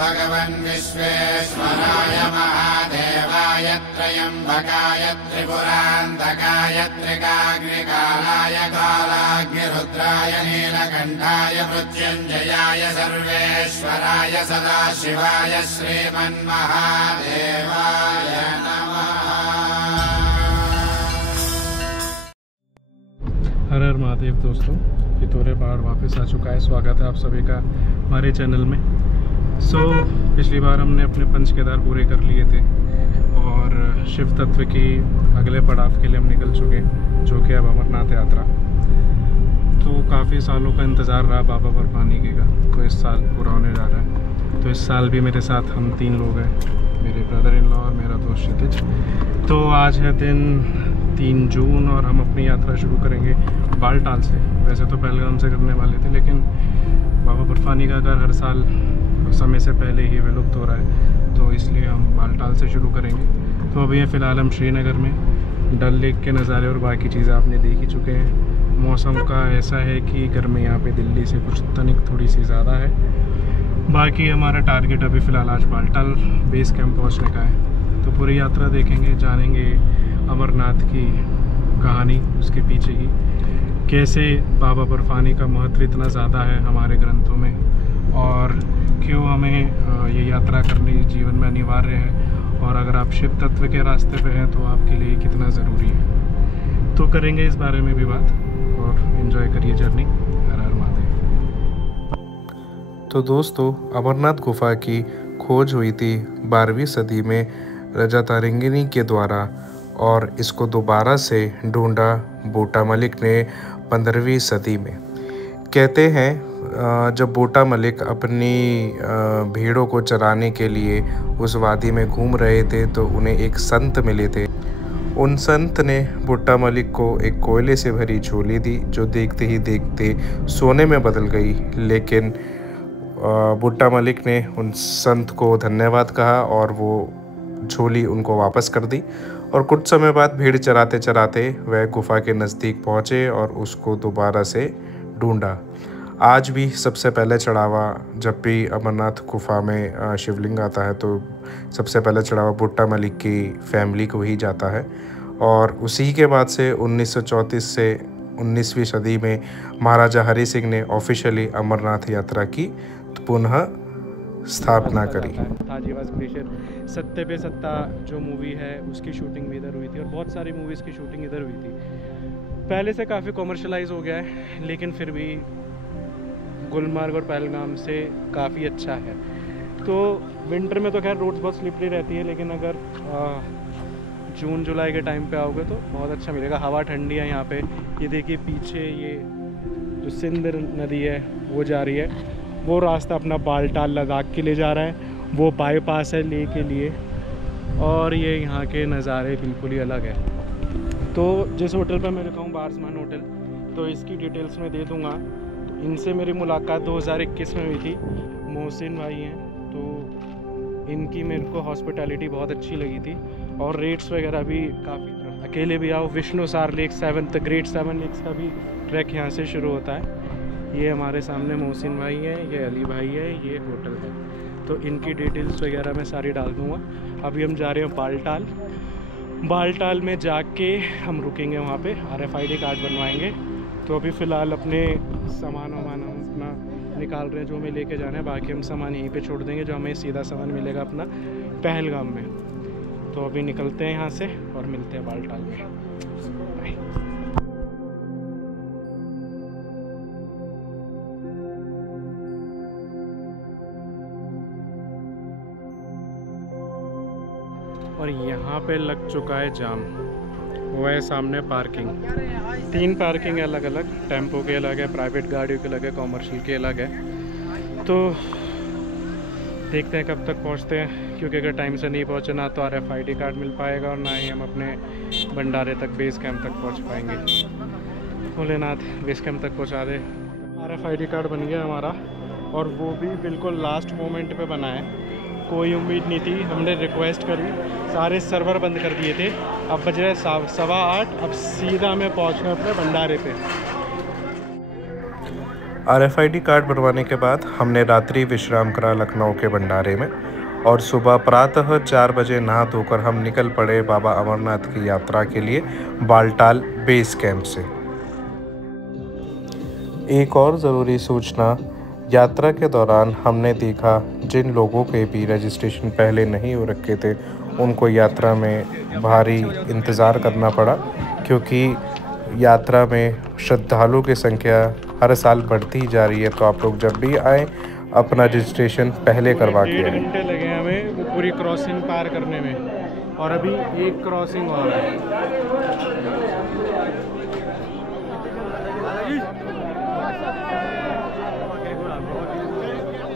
भगवन् विश्वेश्वराय महादेवाय त्र्यम्बकाय त्रिपुरान्तकाय त्रिकाग्निकालाय कालाग्निरुद्राय नीलकण्ठाय मृत्युञ्जयाय सर्वेश्वराय सदाशिवाय श्रीमन्महादेवाय नमः। हर हर महादेव दोस्तों, पिथौरे पहाड़ वापस आ चुका है। स्वागत है आप सभी का हमारे चैनल में। पिछली बार हमने अपने पंच केदार पूरे कर लिए थे और शिव तत्व की अगले पड़ाव के लिए हम निकल चुके, जो कि अब अमरनाथ यात्रा। तो काफ़ी सालों का इंतज़ार रहा बाबा बर्फानी का, तो इस साल पूरा होने जा रहा है। तो इस साल भी मेरे साथ हम 3 लोग हैं, मेरे ब्रदर इन लॉ और मेरा दोस्त क्षितिज। तो आज है दिन 3 जून और हम अपनी यात्रा शुरू करेंगे बालटाल से। वैसे तो पहलगाम से करने वाले थे, लेकिन बाबा बर्फानी का घर हर साल समय से पहले ही विलुप्त हो रहा है, तो इसलिए हम बालटाल से शुरू करेंगे। तो अभी फ़िलहाल हम श्रीनगर में डल लेक के नज़ारे और बाकी चीज़ें आपने देख ही चुके हैं। मौसम का ऐसा है कि गर्मी यहाँ पे दिल्ली से कुछ तनिक थोड़ी सी ज़्यादा है। बाकी हमारा टारगेट अभी फ़िलहाल आज बालटाल बेस कैंप पहुँचने का है। तो पूरी यात्रा देखेंगे, जानेंगे अमरनाथ की कहानी, उसके पीछे की, कैसे बाबा बर्फानी का महत्व इतना ज़्यादा है हमारे ग्रंथों में, और क्यों हमें ये यात्रा करनी जीवन में अनिवार्य है, और अगर आप शिव तत्व के रास्ते पे हैं तो आपके लिए कितना ज़रूरी है। तो करेंगे इस बारे में भी बात, और एंजॉय करिए जर्नी। हर हर महादेव। तो दोस्तों, अमरनाथ गुफा की खोज हुई थी 12वीं सदी में राजा तारंगिनी के द्वारा, और इसको दोबारा से ढूंढा बूटा मलिक ने 15वीं सदी में। कहते हैं जब बूटा मलिक अपनी भेड़ों को चराने के लिए उस वादी में घूम रहे थे तो उन्हें एक संत मिले थे। उन संत ने बूटा मलिक को एक कोयले से भरी झोली दी, जो देखते ही देखते सोने में बदल गई। लेकिन बूटा मलिक ने उन संत को धन्यवाद कहा और वो झोली उनको वापस कर दी, और कुछ समय बाद भेड़ चराते चराते वह गुफा के नज़दीक पहुँचे और उसको दोबारा से ढूंढा। आज भी सबसे पहले चढ़ावा, जब भी अमरनाथ गुफा में शिवलिंग आता है, तो सबसे पहले चढ़ावा बूटा मलिक की फैमिली को ही जाता है। और उसी के बाद से 1934 से 19वीं सदी में महाराजा हरि सिंह ने ऑफिशियली अमरनाथ यात्रा की पुनः स्थापना करी। थाजीवास ग्लेशियर, सत्ते पे सत्ता जो मूवी है उसकी शूटिंग भी इधर हुई थी, और बहुत सारी मूवीज़ की शूटिंग इधर हुई थी। पहले से काफ़ी कॉमर्शलाइज हो गया है, लेकिन फिर भी गुलमर्ग और पहलगाम से काफ़ी अच्छा है। तो विंटर में तो खैर रोड्स बहुत स्लिपरी रहती है, लेकिन अगर जून जुलाई के टाइम पे आओगे तो बहुत अच्छा मिलेगा। हवा ठंडी है यहाँ पे। ये देखिए पीछे ये जो सिंध नदी है वो जा रही है, वो रास्ता अपना बालटाल लद्दाख के लिए जा रहा है, वो बाईपास है लेह के लिए। और ये यहाँ के नज़ारे बिल्कुल ही अलग है। तो जिस होटल पर मैं रुका हूँ, बार्समान होटल, तो इसकी डिटेल्स मैं दे दूँगा। इनसे मेरी मुलाकात 2021 में हुई थी। मोहसिन भाई हैं, तो इनकी मेरे को हॉस्पिटैलिटी बहुत अच्छी लगी थी, और रेट्स वगैरह भी काफ़ी। अकेले भी आओ। विष्णुसार लेक, ग्रेट 7 लेक्स का भी ट्रैक यहाँ से शुरू होता है। ये हमारे सामने मोहसिन भाई हैं, ये अली भाई है, ये होटल है। तो इनकी डिटेल्स वगैरह मैं सारी डाल दूँगा। अभी हम जा रहे हैं बालटाल। बालटाल में जाके हम रुकेंगे, वहाँ पे RFID कार्ड बनवाएंगे। तो अभी फ़िलहाल अपने सामान वामान हम अपना निकाल रहे हैं, जो हमें लेके जाना है। बाकी हम सामान यहीं पे छोड़ देंगे, जो हमें सीधा सामान मिलेगा अपना पहलगाम में। तो अभी निकलते हैं यहाँ से और मिलते हैं बालटाल में। बाय। और यहाँ पे लग चुका है जाम। वो है सामने पार्किंग, 3 पार्किंग है अलग अलग। टेम्पो के अलग है, प्राइवेट गाड़ियों के अलग है, कॉमर्शियल के अलग है। तो देखते हैं कब तक पहुँचते हैं, क्योंकि अगर टाइम से नहीं पहुँचे ना तो RFID कार्ड मिल पाएगा, और ना ही हम अपने भंडारे तक बेस कैंप तक पहुँच पाएंगे। भोलेनाथ बेस कैंप तक पहुँचा दे। RFID कार्ड बन गया हमारा, और वो भी बिल्कुल लास्ट मोमेंट पे बना है। कोई उम्मीद नहीं थी, हमने रिक्वेस्ट करी, सारे सर्वर बंद कर दिए थे। अब बज रहे 8:15, अब सीधा मैं पहुँचना अपने भंडारे पे। RFID कार्ड बनवाने के बाद हमने रात्रि विश्राम करा लखनऊ के भंडारे में और सुबह प्रातः 4 बजे नहा धोकर हम निकल पड़े बाबा अमरनाथ की यात्रा के लिए बालटाल बेस कैंप से। एक और ज़रूरी सूचना, यात्रा के दौरान हमने देखा जिन लोगों के भी रजिस्ट्रेशन पहले नहीं हो रखे थे उनको यात्रा में भारी इंतज़ार करना पड़ा, क्योंकि यात्रा में श्रद्धालुओं की संख्या हर साल बढ़ती ही जा रही है। तो आप लोग जब भी आएँ अपना रजिस्ट्रेशन पहले करवा के आएँ। 1.5 घंटे लगे हमें वो पूरी क्रॉसिंग पार करने में, और अभी एक क्रॉसिंग और है।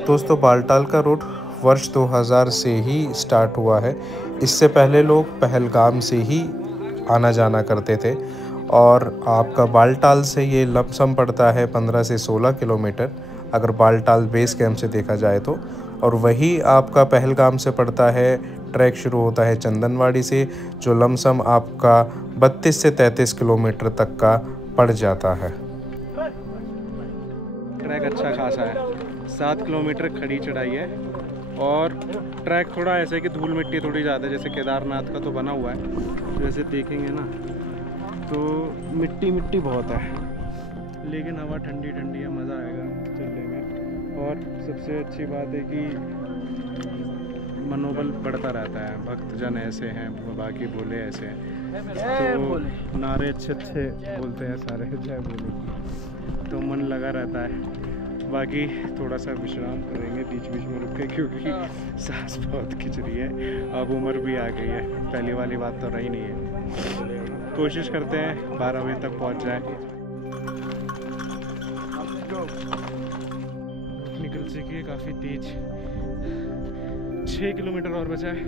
दोस्तों, बालटाल का रूट वर्ष 2000 से ही स्टार्ट हुआ है। इससे पहले लोग पहलगाम से ही आना जाना करते थे और आपका बालटाल से ये लमसम पड़ता है 15 से 16 किलोमीटर अगर बालटाल बेस कैंप से देखा जाए तो। और वही आपका पहलगाम से पड़ता है, ट्रैक शुरू होता है चंदनवाड़ी से, जो लमसम आपका 32 से 33 किलोमीटर तक का पड़ जाता है। ट्रैक अच्छा खासा है, 7 किलोमीटर खड़ी चढ़ाई है और ट्रैक थोड़ा ऐसे कि धूल मिट्टी थोड़ी ज़्यादा, जैसे केदारनाथ का तो बना हुआ है, जैसे देखेंगे ना तो मिट्टी मिट्टी बहुत है, लेकिन हवा ठंडी ठंडी है, मज़ा आएगा चलने में। और सबसे अच्छी बात है कि मनोबल बढ़ता रहता है, भक्तजन ऐसे हैं, बाकी भोले ऐसे हैं, तो नारे अच्छे अच्छे बोलते हैं सारे, जय भोले की, तो मन लगा रहता है। बाकी थोड़ा सा विश्राम करेंगे बीच बीच में रुक के, क्योंकि सांस बहुत खिंच रही है, अब उम्र भी आ गई है, पहली वाली बात तो रही नहीं है। कोशिश करते हैं 12 बजे तक पहुंच जाए। निकल चुकी है काफ़ी तेज, 6 किलोमीटर और बचा है।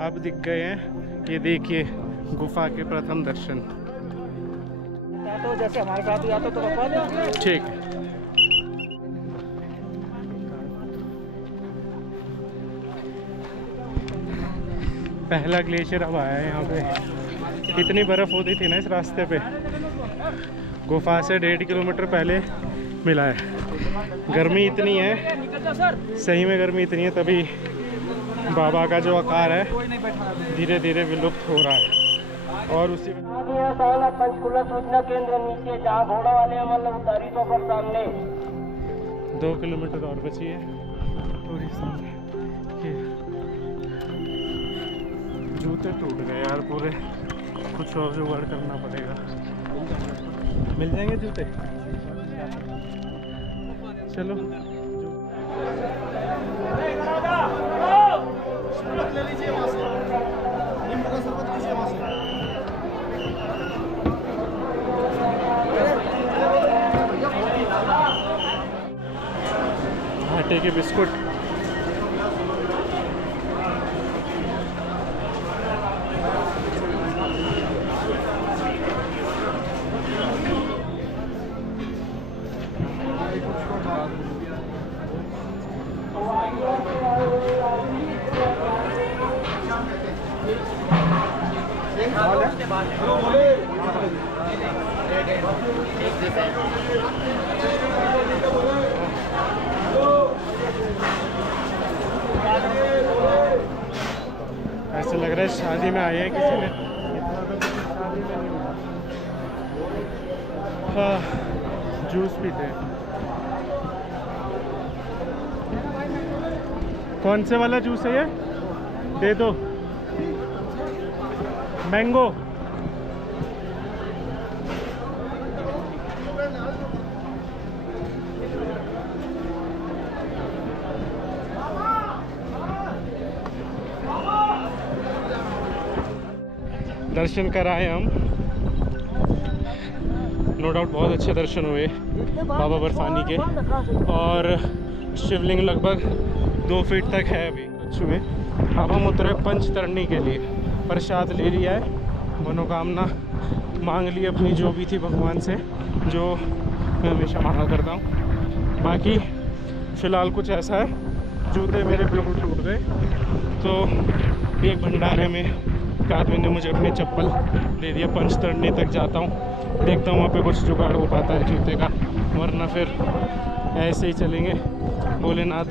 अब दिख गए हैं, ये देखिए गुफा के प्रथम दर्शन। तो जैसे हमारे साथ ही आता तो बता दो। ठीक, पहला ग्लेशियर अब आया है यहाँ पे। इतनी बर्फ़ होती थी ना इस रास्ते पे, गुफा से 1.5 किलोमीटर पहले मिला है। गर्मी इतनी है, सही में गर्मी इतनी है, तभी बाबा का जो आकार है धीरे धीरे विलुप्त हो रहा है। और उसी पंचकुला सूचना केंद्र नीचे, जहाँ घोड़ा वाले मतलब उतारी तो पर सामने 2 किलोमीटर और बची है पूरी सामने। जूते टूट गए यार पूरे, कुछ और जुगाड़ करना पड़ेगा। मिल जाएंगे जूते, चलो। ले लीजिए वहाँ से, नींबू का शरबत लीजिए वहाँ से। आटे के बिस्कुट, ऐसे लग रहा है शादी में आए हैं किसी ने। हाँ, जूस पीते हैं। कौन से वाला जूस है ये? दे दो। मैंगो। दर्शन कराए हम, नो डाउट बहुत अच्छे दर्शन हुए बाबा बर्फानी के, और शिवलिंग लगभग 2 फीट तक है अभी छुए। अब हम उतरे पंचतरणी के लिए, प्रसाद ले लिया है, मनोकामना मांग ली अपनी जो भी थी भगवान से, जो मैं हमेशा मांगा करता हूँ। बाकी फ़िलहाल कुछ ऐसा है, जूते मेरे बिल्कुल टूट गए, तो एक भंडारे में एक आदमी ने मुझे अपनी चप्पल दे दिया। पंचतरणी तक जाता हूँ, देखता हूँ वहाँ पे कुछ जुगाड़ हो पाता है जूते का, वरना फिर ऐसे ही चलेंगे। भोलेनाथ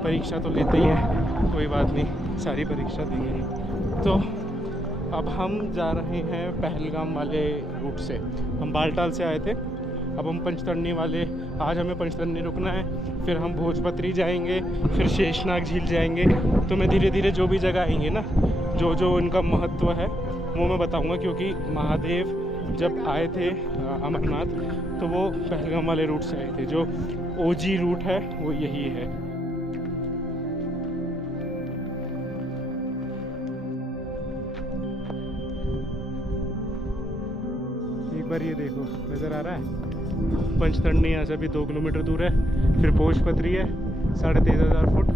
परीक्षा तो लेते ही हैं, कोई बात नहीं, सारी परीक्षा देंगे नहीं। तो अब हम जा रहे हैं पहलगाम वाले रूट से। हम बालटाल से आए थे, अब हम पंचतरणी वाले, आज हमें पंचतरणी रुकना है, फिर हम भोजपत्री जाएंगे, फिर शेषनाग झील जाएंगे। तो मैं धीरे धीरे जो भी जगह आएंगे ना, जो जो उनका महत्व है वो मैं बताऊंगा, क्योंकि महादेव जब आए थे अमरनाथ तो वो पहलगाम वाले रूट से आए थे। जो ओजी रूट है वो यही है। एक बार ये देखो, नज़र आ रहा है पंचतरणी यहाँ से अभी 2 किलोमीटर दूर है, फिर भोजपत्री है 23,500 फुट,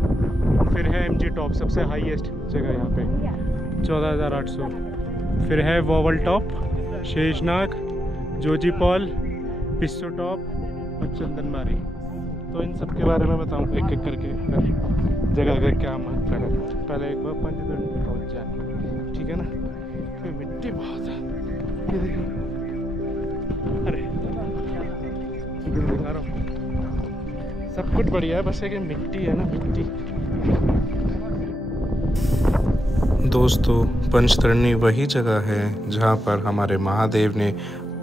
फिर है एमजी टॉप सबसे हाईएस्ट जगह यहाँ पे 14,800, फिर है वोवल टॉप, शेषनाग, जोजीपॉल, पिस्सो टॉप और चंदनमारी। तो इन सब के बारे में बताऊँ एक एक करके, जगह का क्या महत्व है। पहले एक बार पंचतरणी पहुँच जाए, ठीक है ना। फिर मिट्टी बहुत है, ये देखिए, अरे दिखा रहा हूँ, सब कुछ बढ़िया है, बस एक मिट्टी है ना, मिट्टी। दोस्तों, पंचतरणी वही जगह है जहाँ पर हमारे महादेव ने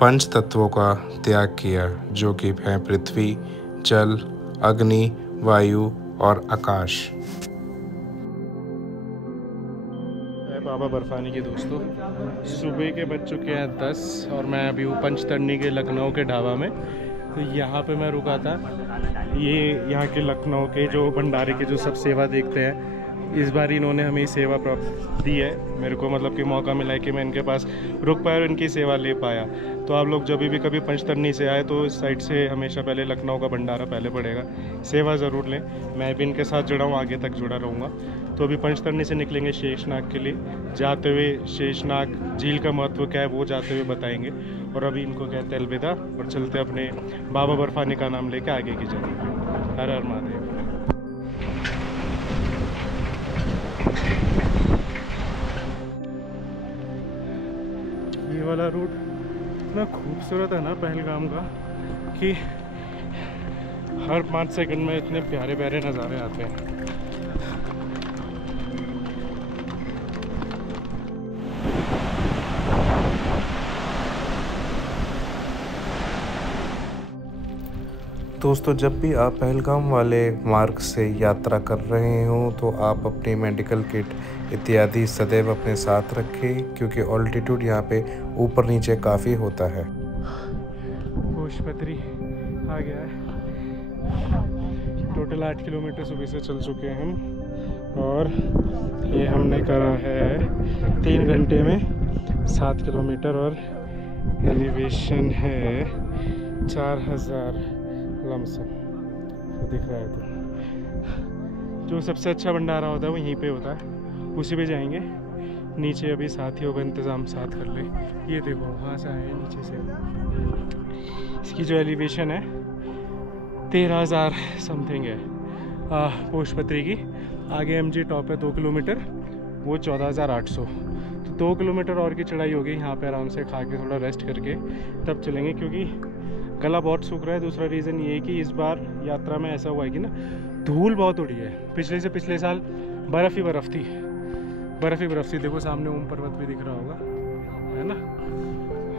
पंच तत्वों का त्याग किया, जो कि है पृथ्वी, जल, अग्नि, वायु और आकाश। बाबा बर्फानी के दोस्तों, सुबह के बज चुके हैं 10 और मैं अभी हूँ पंचतरणी के लखनऊ के ढाबा में। तो यहाँ पे मैं रुका था। ये यहाँ के लखनऊ के जो भंडारे के जो सब सेवा देखते हैं, इस बार इन्होंने हमें सेवा प्राप्त दी है। मेरे को मतलब कि मौका मिला है कि मैं इनके पास रुक पाया और इनकी सेवा ले पाया। तो आप लोग जब भी कभी पंचतरणी से आए तो इस साइड से हमेशा पहले लखनऊ का भंडारा पहले पड़ेगा, सेवा ज़रूर लें। मैं भी इनके साथ जुड़ा हूँ, आगे तक जुड़ा रहूँगा। तो अभी पंचतरणी से निकलेंगे शेषनाग के लिए। जाते हुए शेषनाग झील का महत्व क्या है वो जाते हुए बताएंगे, और अभी इनको कहते हैं अलविदा और चलते अपने बाबा बर्फानी का नाम लेकर आगे की जगह। हर हर महादेव। ये वाला रूट इतना खूबसूरत है ना पहलगाम का, कि हर 5 सेकंड में इतने प्यारे प्यारे नज़ारे आते हैं। दोस्तों, जब भी आप पहलगाम वाले मार्ग से यात्रा कर रहे हो तो आप अपनी मेडिकल किट इत्यादि सदैव अपने साथ रखें, क्योंकि ऑल्टीट्यूड यहाँ पे ऊपर नीचे काफ़ी होता है। भोजपत्री आ गया है। टोटल 8 किलोमीटर सुबह से चल चुके हैं हम, और ये हमने करा है 3 घंटे में 7 किलोमीटर, और एलिवेशन है 4000 लमसम। तो दिख रहा है, तो जो सबसे अच्छा भंडारा होता है वो यहीं पे होता है, उसी पे जाएंगे। नीचे अभी साथियों का इंतज़ाम साथ कर ले। ये देखो, वहाँ से आए नीचे से। इसकी जो एलिवेशन है 13,000 समथिंग है भोजपत्री की। आगे एमजी टॉप है 2 किलोमीटर, वो 14,800। तो 2 किलोमीटर और की चढ़ाई होगी। यहाँ पे आराम से खा के थोड़ा रेस्ट करके तब चलेंगे, क्योंकि गला बहुत सूख रहा है। दूसरा रीज़न ये है कि इस बार यात्रा में ऐसा हुआ है कि ना, धूल बहुत उड़ी है। पिछले से पिछले साल बर्फ़ ही बर्फ़ थी, बर्फ़ ही बर्फ़ थी। देखो सामने ओम पर्वत भी दिख रहा होगा, है ना,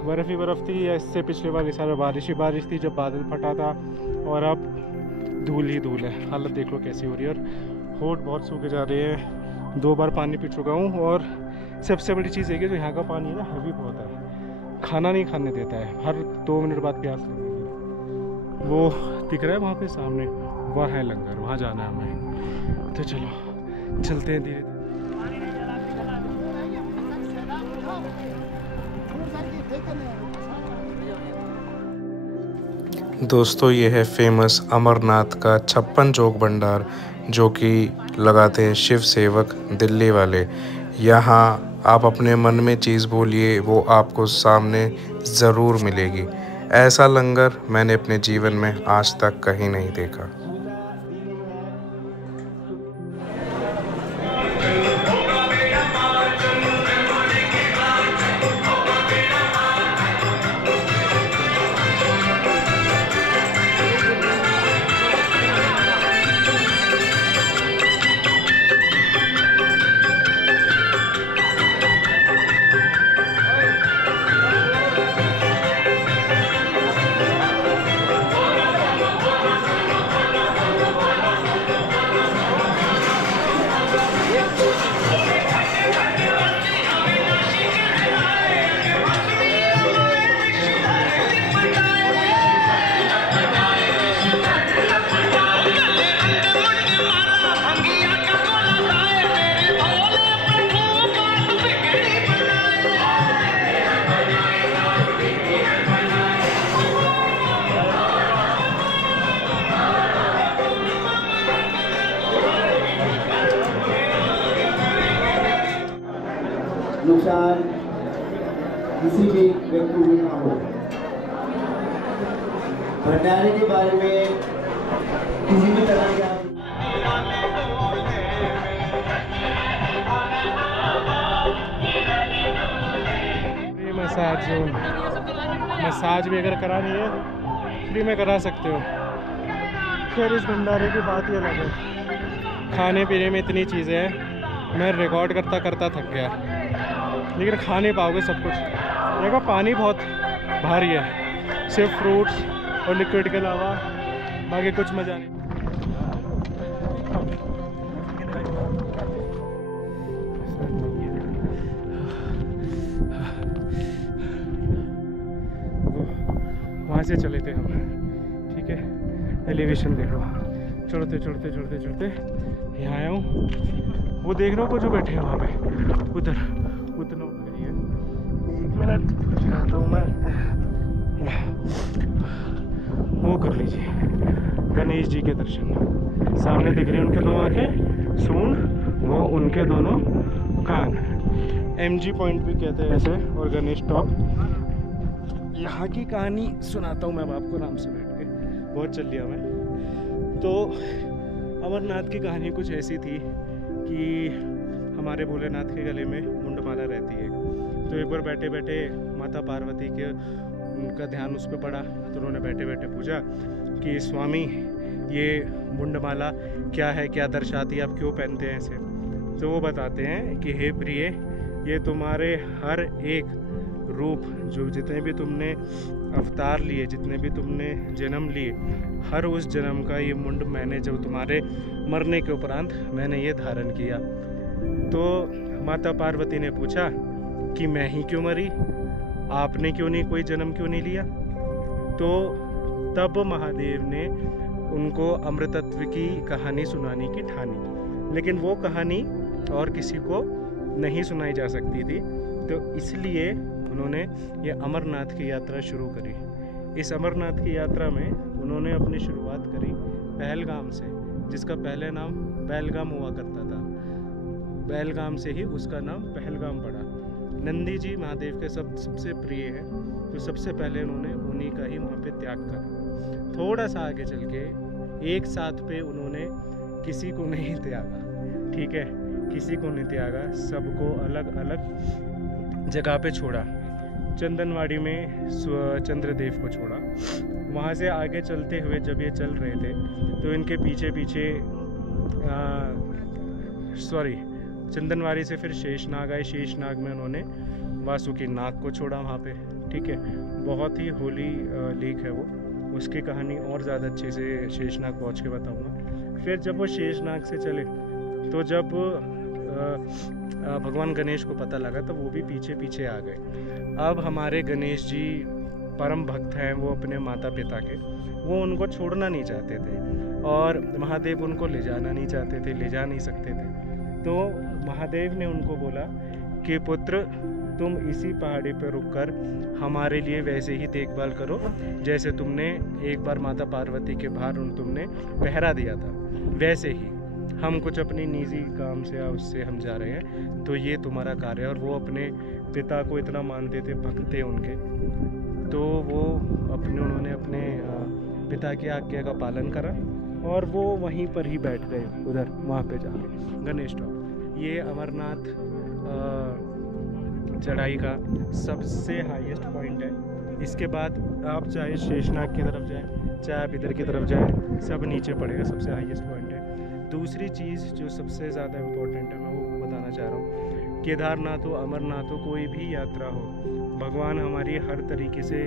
बर्फ़ ही बर्फ़ थी। इससे पिछले वाले साल बारिश ही बारिश थी जब बादल फटा था, और अब धूल ही धूल है। हालत देख लो कैसी हो रही है, और होठ बहुत सूखे जा रहे हैं। 2 बार पानी पी चुका हूँ, और सबसे बड़ी चीज़ है कि जो यहाँ का पानी है ना, हैवी बहुत है, खाना नहीं खाने देता है, हर 2 मिनट बाद प्यास लगेगी। वो दिख रहा है वहाँ पे सामने, वहाँ है लंगर, वहाँ जाना है हमें। तो चलो चलते हैं धीरे धीरे। दोस्तों, ये है फेमस अमरनाथ का 56 जोग भंडार, जो कि लगाते हैं शिव सेवक दिल्ली वाले। यहाँ आप अपने मन में चीज़ बोलिए, वो आपको सामने ज़रूर मिलेगी। ऐसा लंगर मैंने अपने जीवन में आज तक कहीं नहीं देखा। नुकसान किसी भी व्यक्ति को ना हो। भंडारे के बारे में किसी भी तरह के मसाज जोन, मसाज भी अगर करानी है फ्री में करा सकते हो। फिर इस भंडारे की बात ही अलग है। खाने पीने में इतनी चीज़ें हैं, मैं रिकॉर्ड करता करता थक गया, लेकिन खा नहीं पाओगे सब कुछ। देखो पानी बहुत भारी है, सिर्फ फ्रूट्स और लिक्विड के अलावा बाकी कुछ मज़ा नहीं। वहाँ से चले थे हम, ठीक है। एलिवेशन देखो, चढ़ते चढ़ते चढ़ते चढ़ते यहाँ आया हूँ। वो देख रहे हो को जो बैठे हैं वहाँ पे, उधर उतना है। 1 मिनट तो मैं वो कर लीजिए, गणेश जी के दर्शन सामने दिख रहे हैं। उनके दो आँखें, सूंड, वो उनके दोनों कान। MG पॉइंट भी कहते हैं ऐसे, और गणेश टॉप। यहाँ की कहानी सुनाता हूँ मैं अब आपको आराम से बैठ के, बहुत चल लिया मैं। तो अमरनाथ की कहानी कुछ ऐसी थी कि हमारे भोलेनाथ के गले में मुंडमाला रहती है। तो एक बार बैठे बैठे माता पार्वती के उनका ध्यान उस पर पड़ा, तो उन्होंने बैठे बैठे पूछा कि स्वामी ये मुंडमाला क्या है, क्या दर्शाती है, आप क्यों पहनते हैं ऐसे। तो वो बताते हैं कि हे प्रिय, ये तुम्हारे हर एक रूप, जो जितने भी तुमने अवतार लिए, जितने भी तुमने जन्म लिए, हर उस जन्म का ये मुंड मैंने, जब तुम्हारे मरने के उपरांत मैंने ये धारण किया। तो माता पार्वती ने पूछा कि मैं ही क्यों मरी, आपने क्यों नहीं, कोई जन्म क्यों नहीं लिया। तो तब महादेव ने उनको अमृतत्व की कहानी सुनाने की ठानी, लेकिन वो कहानी और किसी को नहीं सुनाई जा सकती थी। तो इसलिए उन्होंने ये अमरनाथ की यात्रा शुरू करी। इस अमरनाथ की यात्रा में उन्होंने अपनी शुरुआत करी पहलगाम से, जिसका पहले नाम पहलगाम हुआ करता था। पहलगाम से ही उसका नाम पहलगाम पड़ा। नंदी जी महादेव के सबसे प्रिय हैं, तो सबसे पहले उन्होंने उन्हीं का ही वहाँ पे त्याग करा। थोड़ा सा आगे चल के एक साथ पे उन्होंने किसी को नहीं त्यागा, ठीक है, किसी को नहीं त्यागा, सबको अलग अलग जगह पे छोड़ा। चंदनवाड़ी में चंद्रदेव को छोड़ा। वहाँ से आगे चलते हुए जब ये चल रहे थे तो इनके पीछे पीछे चंदनवाड़ी से फिर शेषनाग आए। शेषनाग में उन्होंने वासुकी नाग को छोड़ा वहाँ पे, ठीक है। बहुत ही होली लेक है वो, उसकी कहानी और ज़्यादा अच्छे से शेषनाग पहुँच के बताऊँगा। फिर जब वो शेषनाग से चले तो जब भगवान गणेश को पता लगा तो वो भी पीछे पीछे आ गए। अब हमारे गणेश जी परम भक्त हैं, वो अपने माता पिता के, वो उनको छोड़ना नहीं चाहते थे और महादेव उनको ले जाना नहीं चाहते थे, ले जा नहीं सकते थे। तो महादेव ने उनको बोला कि पुत्र तुम इसी पहाड़ी पर रुककर हमारे लिए वैसे ही देखभाल करो जैसे तुमने एक बार माता पार्वती के बाहर तुमने पहरा दिया था, वैसे ही हम कुछ अपनी निजी काम से या उससे हम जा रहे हैं, तो ये तुम्हारा कार्य है। और वो अपने पिता को इतना मानते थे, भक्त थे उनके, तो वो उन्होंने अपने पिता की आज्ञा का पालन करा और वो वहीं पर ही बैठ गए, उधर वहाँ पे जाके गणेश टॉप। ये अमरनाथ चढ़ाई का सबसे हाईएस्ट पॉइंट है। इसके बाद आप चाहे शेषनाग की तरफ जाएं, चाहे आप इधर की तरफ जाएं, सब नीचे पड़ेगा, सबसे हाईएस्ट पॉइंट है। दूसरी चीज़ जो सबसे ज़्यादा इम्पोर्टेंट है, मैं वो बताना चाह रहा हूँ। केदारनाथ हो, अमरनाथ हो, कोई भी यात्रा हो, भगवान हमारी हर तरीके से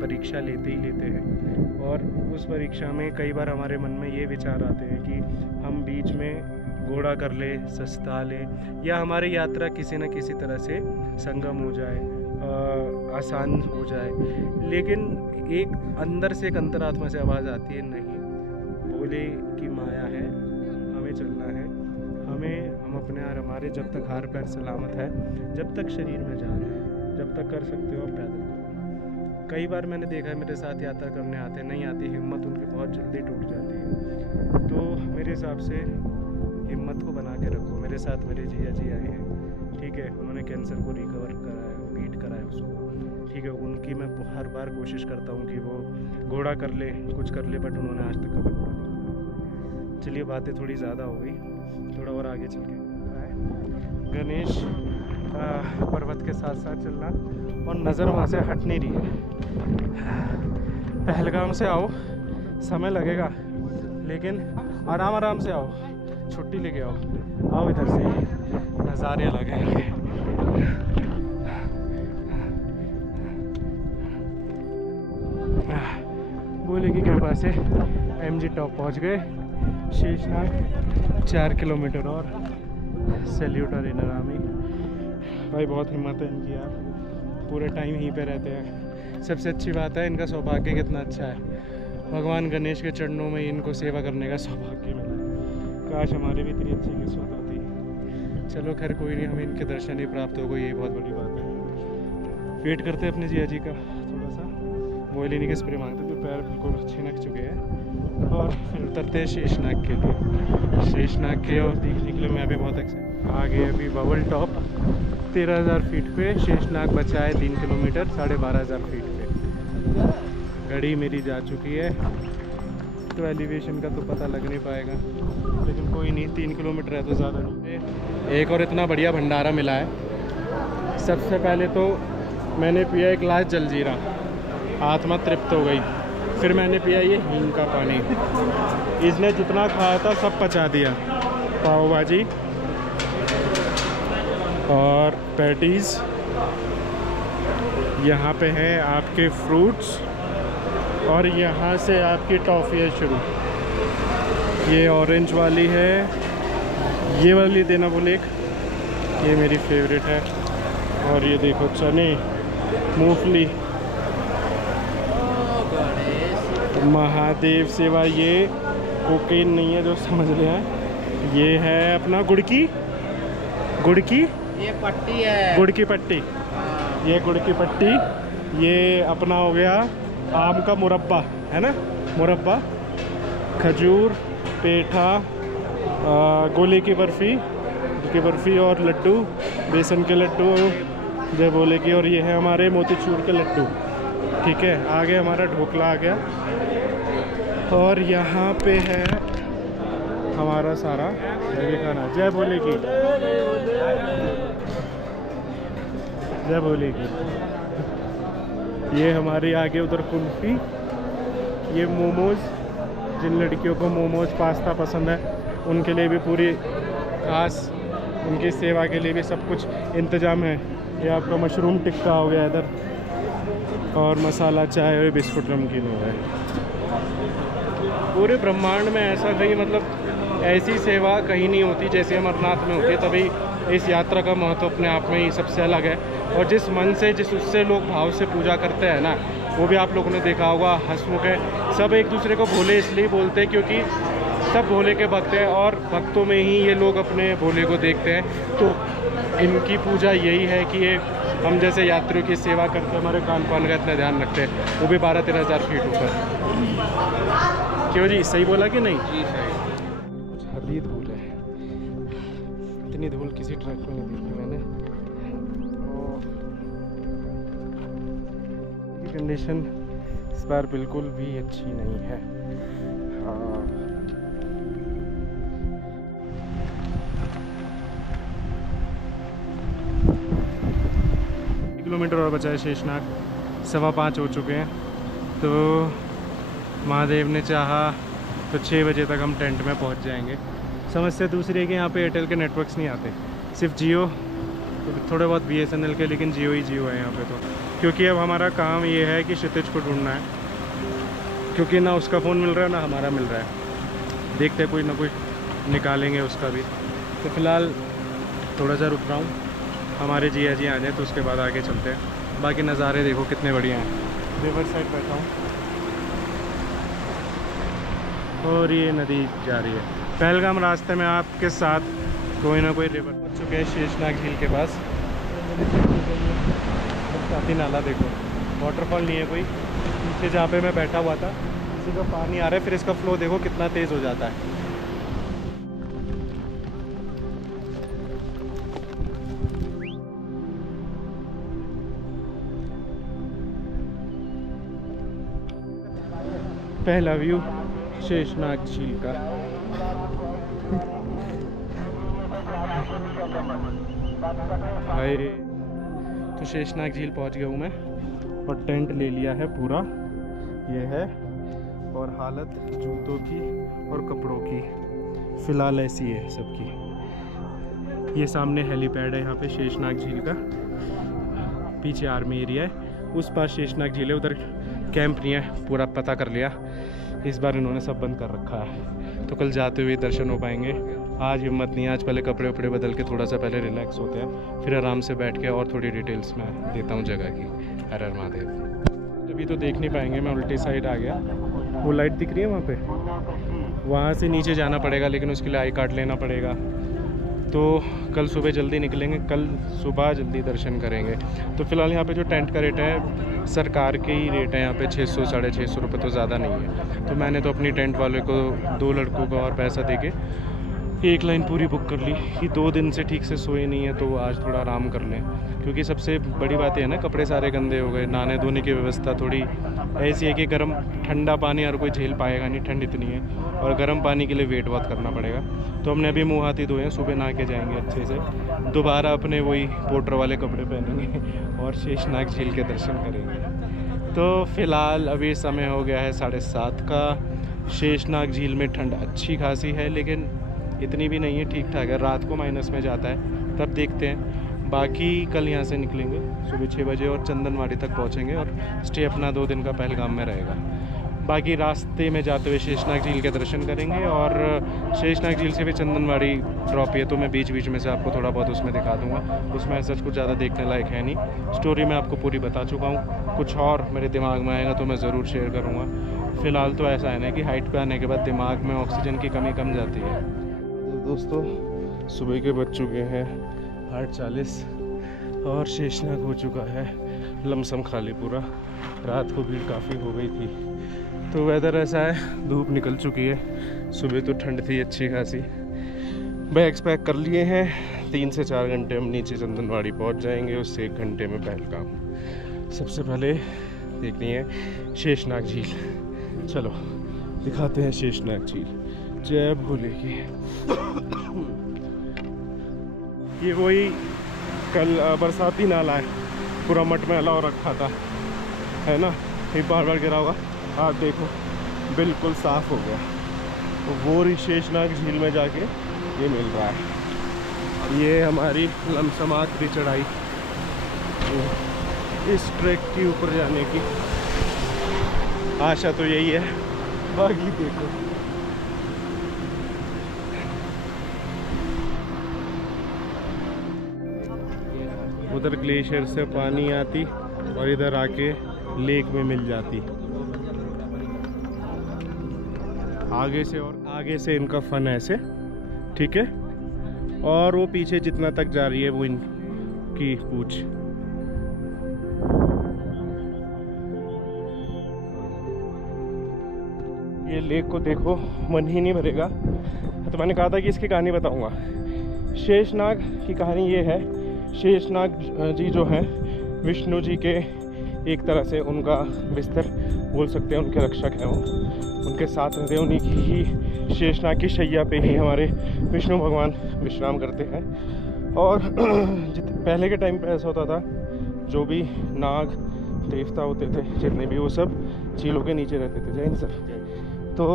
परीक्षा लेते ही लेते हैं। और उस परीक्षा में कई बार हमारे मन में ये विचार आते हैं कि हम बीच में घोड़ा कर ले, सस्ता ले, या हमारी यात्रा किसी न किसी तरह से संगम हो जाए, आसान हो जाए। लेकिन एक अंदर से एक अंतरात्मा से आवाज़ आती है, नहीं, भोले की माया है, हमें चलना है, हम अपने हमारे जब तक हार पैर सलामत है, जब तक शरीर में जान है, जब तक कर सकते हो आप पैदल करो। कई बार मैंने देखा है मेरे साथ यात्रा करने आते नहीं आती, हिम्मत उनकी बहुत जल्दी टूट जाती है। तो मेरे हिसाब से हिम्मत को बना के रखो। मेरे साथ मेरे जिया जी आए हैं, ठीक है, उन्होंने कैंसर को रिकवर कराया, बीट कराया उसको, ठीक है। उनकी मैं हर बार कोशिश करता हूँ कि वो घोड़ा कर ले, कुछ कर ले, बट उन्होंने आज तक कभी घोड़ा नहीं किया। चलिए बातें थोड़ी ज़्यादा हो गई, थोड़ा और आगे चल के गणेश पर्वत के साथ साथ चलना, और नज़र वहाँ से हट नहीं रही है। पहलगाम से आओ, समय लगेगा, लेकिन आराम आराम से आओ, छुट्टी लेके आओ इधर से, नज़ारे अलग हैं। बोले की कृपा से MG टॉप पहुँच गए। शेषनाग 4 किलोमीटर और। सैल्यूट और इनर आर्मी भाई, बहुत हिम्मत है इनकी यार, पूरे टाइम यहीं पे रहते हैं। सबसे अच्छी बात है इनका सौभाग्य कितना अच्छा है, भगवान गणेश के चरणों में इनको सेवा करने का सौभाग्य मिला। काश हमारी भी इतनी अच्छी किस्मत होती। चलो खैर कोई नहीं, हमें इनके दर्शन ही प्राप्त हो गए, यही बहुत बड़ी बात है। वेट करते हैं अपने जिया जी का, थोड़ा सा मोइलिनी के स्प्रे मांगते, तो पैर बिल्कुल छिनक चुके हैं। और फिर उतरते हैं शेषनाग के लिए। शेषनाग के और देखने के लिए मैं भी बहुत एक्साइटेड। आगे अभी बबल टॉप 13,000 फीट पे, शेषनाग बचा है 3 किलोमीटर 12,500 फीट पे। घड़ी मेरी जा चुकी है, तो एलिवेशन का तो पता लग नहीं पाएगा, लेकिन कोई नहीं, 3 किलोमीटर है तो ज़्यादा नहीं। एक और इतना बढ़िया भंडारा मिला है। सबसे पहले तो मैंने पिया एक गिलास जलजीरा, आत्मा तृप्त हो गई। फिर मैंने पिया ये हींग का पानी, इसने जितना खाया था सब पचा दिया। पाव भाजी और पैटीज़, यहाँ पे है आपके फ्रूट्स, और यहाँ से आपकी टॉफ़ी है शुरू। ये ऑरेंज वाली है, ये वाली देना बोले एक, ये मेरी फेवरेट है। और ये देखो चने, मूंगफली, महादेव सेवा, ये कोकेन नहीं है जो समझ ले हैं। ये है अपना गुड़ की ये पट्टी है, गुड़ की पट्टी, ये गुड़ की पट्टी। ये अपना हो गया आम का मुरब्बा, है ना, मुरब्बा, खजूर, पेठा, गोले की बर्फ़ी और लड्डू, बेसन के लड्डू जय बोले की। और ये है हमारे मोतीचूर के लड्डू, ठीक है। आगे हमारा ढोकला आ गया, और यहाँ पे है हमारा सारा हैवी खाना। जय बोले की, जय बोले की। ये हमारे आगे उधर कुल्फ़ी, ये मोमोज़, जिन लड़कियों को मोमोज़ पास्ता पसंद है उनके लिए भी पूरी खास, उनकी सेवा के लिए भी सब कुछ इंतज़ाम है। ये आपका मशरूम टिक्का हो गया इधर, और मसाला चाय और बिस्कुट नमकीन हो गया। पूरे ब्रह्मांड में ऐसा कहीं, मतलब ऐसी सेवा कहीं नहीं होती जैसे अमरनाथ में होती है। तभी इस यात्रा का महत्व अपने आप में ही सबसे अलग है। और जिस मन से, जिस उससे लोग भाव से पूजा करते हैं ना, वो भी आप लोगों ने देखा होगा, हंसमुख है। सब एक दूसरे को भोले इसलिए बोलते हैं क्योंकि सब भोले के भक्त हैं, और भक्तों में ही ये लोग अपने भोले को देखते हैं। तो इनकी पूजा यही है कि ये हम जैसे यात्रियों की सेवा करते हैं, हमारे खान पान का इतना ध्यान रखते हैं, वो भी 12-13 हज़ार फीट ऊपर। क्यों जी, सही बोला कि नहीं? जी सही। कुछ हद ही धूल है, इतनी धूल किसी ट्रैक में नहीं देखी मैंने। और कंडीशन इस बार बिल्कुल भी अच्छी नहीं है। हाँ, किलोमीटर और बचा है शेषनाग, 5:15 हो चुके हैं। तो महादेव ने चाहा तो 6 बजे तक हम टेंट में पहुंच जाएंगे। समस्या दूसरी है कि यहाँ पे एयरटेल के नेटवर्क्स नहीं आते, सिर्फ जियो, तो थोड़े बहुत BSNL के, लेकिन जियो ही जियो है यहाँ पे। तो क्योंकि अब हमारा काम ये है कि क्षितिज को ढूंढना है, क्योंकि ना उसका फ़ोन मिल रहा है ना हमारा मिल रहा है। देखते हैं कोई ना कोई निकालेंगे उसका भी। तो फ़िलहाल थोड़ा सा रुक रहा हूँ, हमारे जिया जी आ जाए तो उसके बाद आगे चलते हैं। बाकी नज़ारे देखो कितने बढ़िया हैं। रिवर साइड बैठा हूँ और ये नदी जा रही है। पहलगाम रास्ते में आपके साथ कोई ना कोई रिवर पहुँच चुके हैं शेषनाग झील के पास। काफ़ी नाला देखो, वाटरफॉल नहीं है कोई। पीछे जहाँ पे मैं बैठा हुआ था इसी का पानी आ रहा है, फिर इसका फ्लो देखो कितना तेज़ हो जाता है। पहला व्यू शेषनाग झील का। हाय, तो शेषनाग झील पहुंच गया हूँ मैं और टेंट ले लिया है पूरा, ये है। और हालत जूतों की और कपड़ों की फ़िलहाल ऐसी है सबकी। ये सामने हेलीपैड है यहाँ पे शेषनाग झील का, पीछे आर्मी एरिया है, उस पास शेषनाग झील है, उधर कैंप नहीं है, पूरा पता कर लिया। इस बार इन्होंने सब बंद कर रखा है, तो कल जाते हुए दर्शन हो पाएंगे। आज हिम्मत नहीं है, आज पहले कपड़े वपड़े बदल के थोड़ा सा पहले रिलैक्स होते हैं, फिर आराम से बैठ के और थोड़ी डिटेल्स में देता हूँ जगह की। हर हर महादेव। अभी तो देख नहीं पाएंगे, मैं उल्टी साइड आ गया। वो लाइट दिख रही है वहाँ पे, वहाँ से नीचे जाना पड़ेगा, लेकिन उसके लिए आई कार्ड लेना पड़ेगा। तो कल सुबह जल्दी निकलेंगे, कल सुबह जल्दी दर्शन करेंगे। तो फिलहाल यहाँ पे जो टेंट का रेट है सरकार के ही रेट है यहाँ पे 600 साढ़े 600 रुपये, तो ज़्यादा नहीं है। तो मैंने तो अपनी टेंट वाले को 2 लड़कों का और पैसा देके एक लाइन पूरी बुक कर ली कि 2 दिन से ठीक से सोए नहीं है, तो आज थोड़ा आराम कर लें। क्योंकि सबसे बड़ी बात यह है ना, कपड़े सारे गंदे हो गए, नहाने धोने की व्यवस्था थोड़ी ऐसी है कि गर्म ठंडा पानी हर कोई झेल पाएगा नहीं, ठंड इतनी है, और गर्म पानी के लिए वेट बहुत करना पड़ेगा। तो हमने अभी मुँह हाथ ही धोए हैं, सुबह नहा के जाएंगे अच्छे से, दोबारा अपने वही पोटर वाले कपड़े पहनेंगे और शेषनाग झील के दर्शन करेंगे। तो फ़िलहाल अभी समय हो गया है 7:30 का। शेषनाग झील में ठंड अच्छी खासी है, लेकिन इतनी भी नहीं है, ठीक ठाक है। रात को माइनस में जाता है, तब देखते हैं। बाकी कल यहाँ से निकलेंगे सुबह 6 बजे और चंदनवाड़ी तक पहुँचेंगे, और स्टे अपना 2 दिन का पहलगाम में रहेगा। बाकी रास्ते में जाते हुए शेषनाग झील के दर्शन करेंगे, और शेषनाग झील से भी चंदनवाड़ी ड्रॉप है, तो मैं बीच बीच में से आपको थोड़ा बहुत उसमें दिखा दूंगा। उसमें ऐसा कुछ ज़्यादा देखने लायक है नहीं, स्टोरी मैं आपको पूरी बता चुका हूँ। कुछ और मेरे दिमाग में आएगा तो मैं ज़रूर शेयर करूँगा। फ़िलहाल तो ऐसा है ना कि हाइट पे आने के बाद दिमाग में ऑक्सीजन की कमी कम जाती है। दोस्तों सुबह के बज चुके हैं 8:40 और शेषनाग हो चुका है लमसम खाली पूरा। रात को भीड़ काफ़ी हो गई थी। तो वेदर ऐसा है, धूप निकल चुकी है, सुबह तो ठंड थी अच्छी खासी। बैग्स पैक कर लिए हैं, 3 से 4 घंटे हम नीचे चंदनवाड़ी पहुंच जाएंगे, उससे 1 घंटे में पहलगाम। सबसे पहले देखनी है शेषनाग झील। चलो दिखाते हैं शेषनाग झील। जय भोले की। ये वही कल बरसाती नाला है, पूरा मटमैला हो रखा था, है ना, एक बार गिरा होगा। आप देखो बिल्कुल साफ़ हो गया। तो वो शेषनाग झील में जाके ये मिल रहा है। ये हमारी लमसम आखिरी चढ़ाई इस ट्रैक के ऊपर जाने की आशा तो यही है। बाकी देखो उधर ग्लेशियर से पानी आती और इधर आके लेक में मिल जाती। आगे से और आगे से इनका फन ऐसे, ठीक है। और वो पीछे जितना तक जा रही है वो इनकी पूछ। ये लेक को देखो, मन ही नहीं भरेगा। तो मैंने कहा था कि इसकी कहानी बताऊंगा। शेषनाग की कहानी ये है, शेषनाग जी जो हैं विष्णु जी के एक तरह से उनका बिस्तर बोल सकते हैं, उनके रक्षक हैं। वो उनके साथ रहते हैं, उन्हीं की ही शेषनाग की शैया पे ही हमारे विष्णु भगवान विश्राम करते हैं। और पहले के टाइम पे ऐसा होता था, जो भी नाग देवता होते थे जितने भी, वो सब झीलों के नीचे रहते थे। जैन सर, तो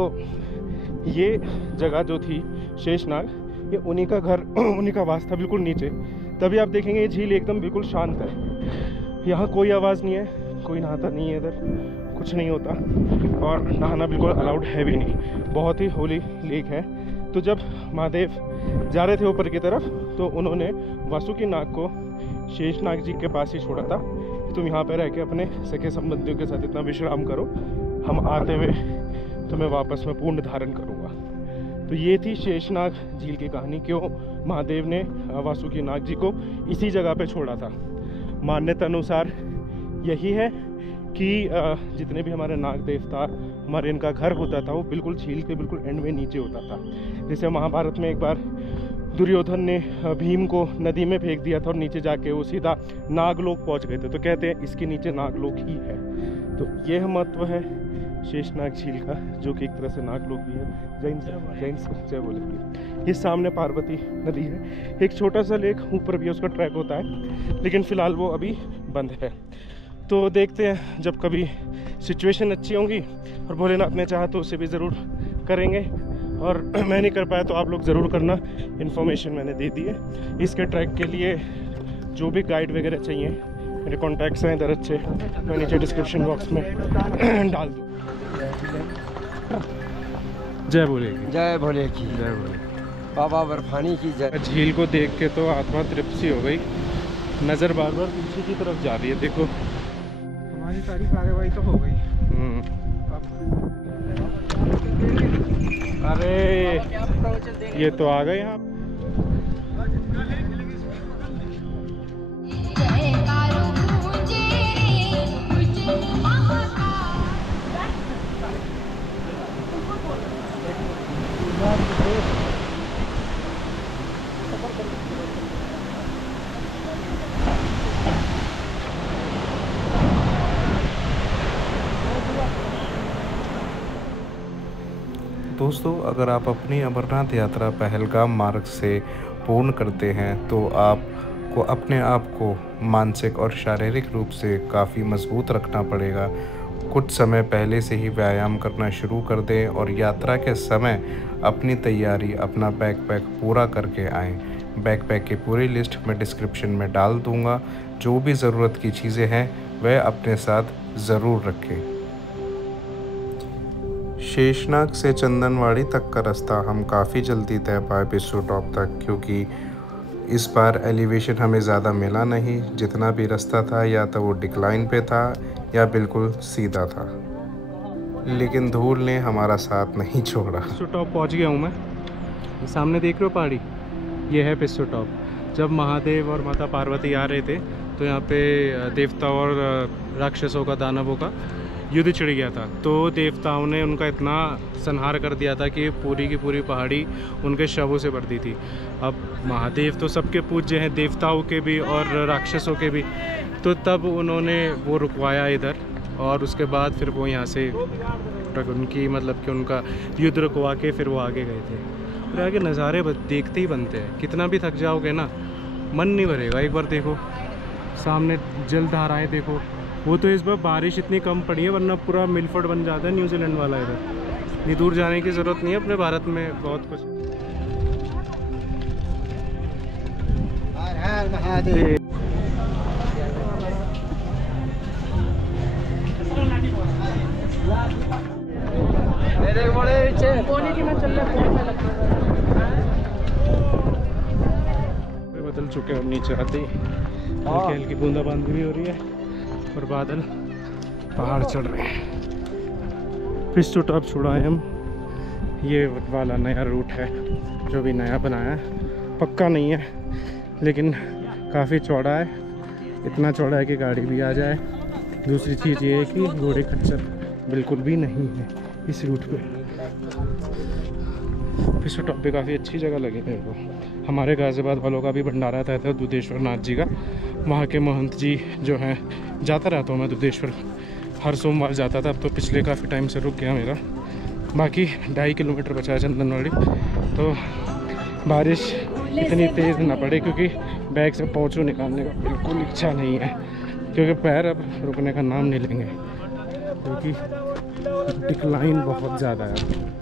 ये जगह जो थी शेषनाग, ये उन्हीं का घर, उन्हीं का वास था बिल्कुल नीचे। तभी आप देखेंगे ये झील एकदम बिल्कुल शांत है, यहाँ कोई आवाज़ नहीं है, कोई नहाता नहीं है, इधर कुछ नहीं होता, और नहाना बिल्कुल अलाउड है भी नहीं। बहुत ही होली लेक है। तो जब महादेव जा रहे थे ऊपर की तरफ, तो उन्होंने वासुकी नाग को शेषनाग जी के पास ही छोड़ा था, तुम यहाँ पर रह के अपने सखे संबंधियों के साथ इतना विश्राम करो, हम आते हुए तुम्हें वापस में पूर्ण धारण करूँगा। तो ये थी शेषनाग झील की कहानी, क्यों महादेव ने वासुकी नाग जी को इसी जगह पे छोड़ा था। मान्यता अनुसार यही है कि जितने भी हमारे नाग देवता, हमारे इनका घर होता था, वो बिल्कुल झील के बिल्कुल एंड में नीचे होता था। जैसे महाभारत में एक बार दुर्योधन ने भीम को नदी में फेंक दिया था और नीचे जाके वो सीधा नागलोक पहुंच गए थे, तो कहते हैं इसके नीचे नागलोक ही है। तो यह महत्व है शेषनाग झील का, जो कि एक तरह से नाग लोक भी है। जैन जय बोलेंगे। ये सामने पार्वती नदी है, एक छोटा सा लेक ऊपर भी उसका ट्रैक होता है, लेकिन फ़िलहाल वो अभी बंद है। तो देखते हैं, जब कभी सिचुएशन अच्छी होंगी और भोलेनाथ ने चाहा तो उसे भी ज़रूर करेंगे, और मैं नहीं कर पाया तो आप लोग ज़रूर करना। इन्फॉर्मेशन मैंने दे दी है। इसके ट्रैक के लिए जो भी गाइड वगैरह चाहिए, मेरे कॉन्टैक्ट्स हैं इधर अच्छे, मैं नीचे डिस्क्रिप्शन बॉक्स में डाल दूँ। जय बोलेगी। जय भोले की, जय बोले। बाबा बर्फानी की जय। झील को देख के तो आत्मा तृप्त सी हो गई, नज़र बार बार पीछे की तरफ जा रही है। देखो हमारी सारी कार्रवाई तो हो गई। अरे ये तो आ गए यहाँ। दोस्तों, अगर आप अपनी अमरनाथ यात्रा पहलगाम मार्ग से पूर्ण करते हैं तो आपको अपने आप को मानसिक और शारीरिक रूप से काफ़ी मजबूत रखना पड़ेगा। कुछ समय पहले से ही व्यायाम करना शुरू कर दें और यात्रा के समय अपनी तैयारी, अपना बैकपैक पूरा करके आएँ। बैकपैक की पूरी लिस्ट मैं डिस्क्रिप्शन में डाल दूँगा। जो भी ज़रूरत की चीज़ें हैं वह अपने साथ ज़रूर रखें। शेषनाग से चंदनवाड़ी तक का रास्ता हम काफ़ी जल्दी तय पाए पिस्सू टॉप तक, क्योंकि इस बार एलिवेशन हमें ज़्यादा मिला नहीं। जितना भी रास्ता था या तो वो डिक्लाइन पे था या बिल्कुल सीधा था, लेकिन धूल ने हमारा साथ नहीं छोड़ा। पिस्सू टॉप पहुँच गया हूँ मैं। ये सामने देख रहे हो पहाड़ी, ये है पिस्सू टॉप। जब महादेव और माता पार्वती आ रहे थे तो यहाँ पे देवता और राक्षसों का, दानवों का युद्ध छिड़ गया था। तो देवताओं ने उनका इतना संहार कर दिया था कि पूरी की पूरी पहाड़ी उनके शवों से भर दी थी। अब महादेव तो सबके पूज्य हैं, देवताओं के भी और राक्षसों के भी। तो तब उन्होंने वो रुकवाया इधर, और उसके बाद फिर वो यहाँ से उनकी मतलब कि उनका युद्ध रुकवा के फिर वो आगे गए थे। और आगे नज़ारे देखते ही बनते हैं। कितना भी थक जाओगे ना, मन नहीं भरेगा। एक बार देखो सामने जलधाराएँ देखो। वो तो इस बार बारिश इतनी कम पड़ी है, वरना पूरा मिलफर्ड बन जाता है न्यूजीलैंड वाला इधर। इतनी दूर जाने की ज़रूरत नहीं है, अपने भारत में बहुत कुछ। हर हर महादेव। बदल चुके हैं, नीचे आते ही हल्की हल्की बूंदाबांदी भी हो रही है और बादल पहाड़ चढ़ रहे हैं। पिस्सू टॉप छुड़ा है हम। ये वाला नया रूट है जो भी नया बनाया है, पक्का नहीं है लेकिन काफ़ी चौड़ा है। इतना चौड़ा है कि गाड़ी भी आ जाए। दूसरी चीज़ ये है कि घोड़े खच्चर बिल्कुल भी नहीं है इस रूट पे। पिस्सू टॉप पे काफ़ी अच्छी जगह लगी मेरे को। हमारे गाज़ियाबाद वालों का भी भंडारा था दुधेश्वर नाथ जी का। वहाँ के महंत जी जो हैं, जाता रहता हूँ मैं दुधेश्वर, हर सोमवार जाता था। अब तो पिछले काफ़ी टाइम से रुक गया मेरा। बाकी 2.5 किलोमीटर बचा है चंदनवाड़ी। तो बारिश इतनी तेज़ ना पड़े, क्योंकि बैग से पोंछू निकालने का बिल्कुल इच्छा नहीं है, क्योंकि पैर अब रुकने का नाम नहीं लेंगे, क्योंकि डिक्लाइन बहुत ज़्यादा है।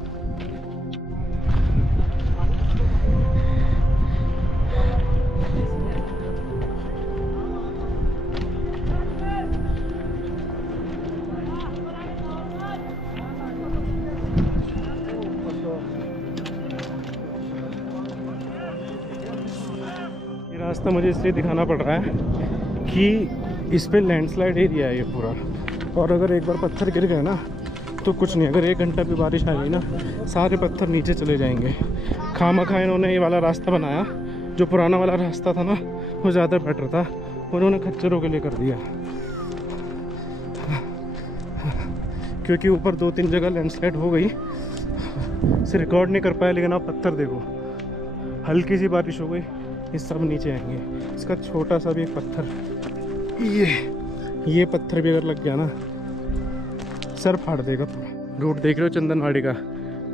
रास्ता मुझे इसलिए दिखाना पड़ रहा है कि इस पे लैंडस्लाइड एरिया है ये पूरा, और अगर एक बार पत्थर गिर गए ना तो कुछ नहीं। अगर 1 घंटा भी बारिश आ गई ना, सारे पत्थर नीचे चले जाएंगे। खामखा इन्होंने ये वाला रास्ता बनाया। जो पुराना वाला रास्ता था ना, वो ज़्यादा बेटर था, उन्होंने खच्चरों के लिए कर दिया। क्योंकि ऊपर 2-3 जगह लैंडस्लाइड हो गई, इसे रिकॉर्ड नहीं कर पाया। लेकिन आप पत्थर देखो, हल्की सी बारिश हो गई, ये सब नीचे आएंगे। इसका छोटा सा भी एक पत्थर, ये पत्थर भी अगर लग गया ना, सर फाड़ देगा पूरा। रूट देख रहे हो चंदनवाड़ी का,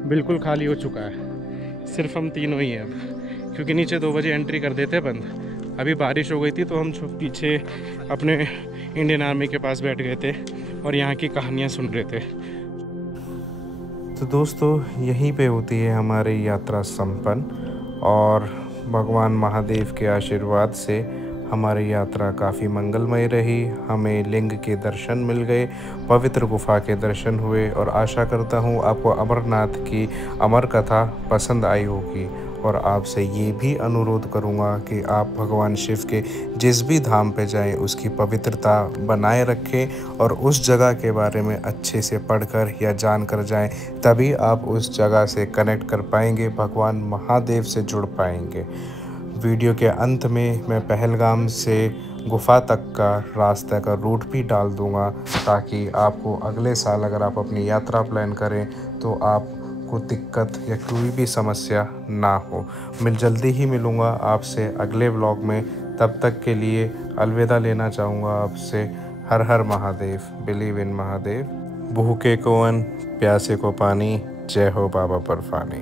बिल्कुल खाली हो चुका है। सिर्फ हम तीनों ही हैं अब, क्योंकि नीचे 2 बजे एंट्री कर देते बंद। अभी बारिश हो गई थी तो हम पीछे अपने इंडियन आर्मी के पास बैठ गए थे और यहाँ की कहानियाँ सुन रहे थे। तो दोस्तों यहीं पे होती है हमारी यात्रा संपन्न और भगवान महादेव के आशीर्वाद से हमारी यात्रा काफ़ी मंगलमय रही। हमें लिंग के दर्शन मिल गए, पवित्र गुफा के दर्शन हुए और आशा करता हूँ आपको अमरनाथ की अमर कथा पसंद आई होगी। और आपसे ये भी अनुरोध करूँगा कि आप भगवान शिव के जिस भी धाम पे जाएं उसकी पवित्रता बनाए रखें और उस जगह के बारे में अच्छे से पढ़कर या जानकर जाएं, तभी आप उस जगह से कनेक्ट कर पाएंगे, भगवान महादेव से जुड़ पाएंगे। वीडियो के अंत में मैं पहलगाम से गुफा तक का रास्ते का रूट भी डाल दूंगा, ताकि आपको अगले साल अगर आप अपनी यात्रा प्लान करें तो आपको दिक्कत या कोई भी समस्या ना हो। मैं जल्दी ही मिलूँगा आपसे अगले व्लॉग में। तब तक के लिए अलविदा लेना चाहूँगा आपसे। हर हर महादेव, बिलीव इन महादेव। भूखे को अन्न, प्यासे को पानी। जय हो बाबा बर्फानी।